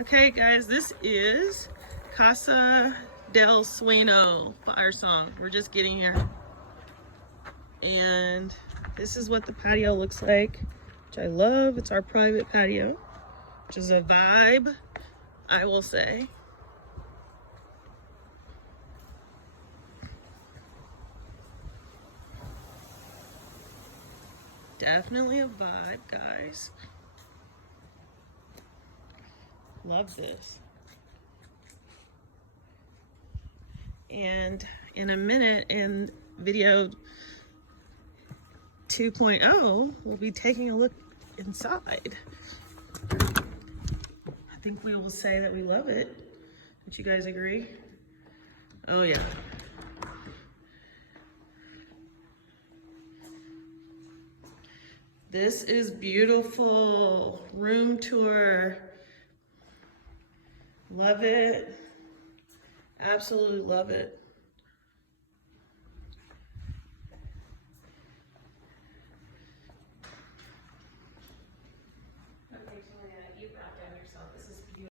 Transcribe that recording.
Okay, guys, this is Casa del Sueno firesong. We're just getting here. And this is what the patio looks like, which I love. It's our private patio, which is a vibe, I will say. Definitely a vibe, guys. Love this. And in a minute, in video 2.0, we'll be taking a look inside. I think we will say that we love it. Don't you guys agree? Oh yeah. This is beautiful. Room tour. Love it. Absolutely love it. Okay, Julia, you brought down yourself. This is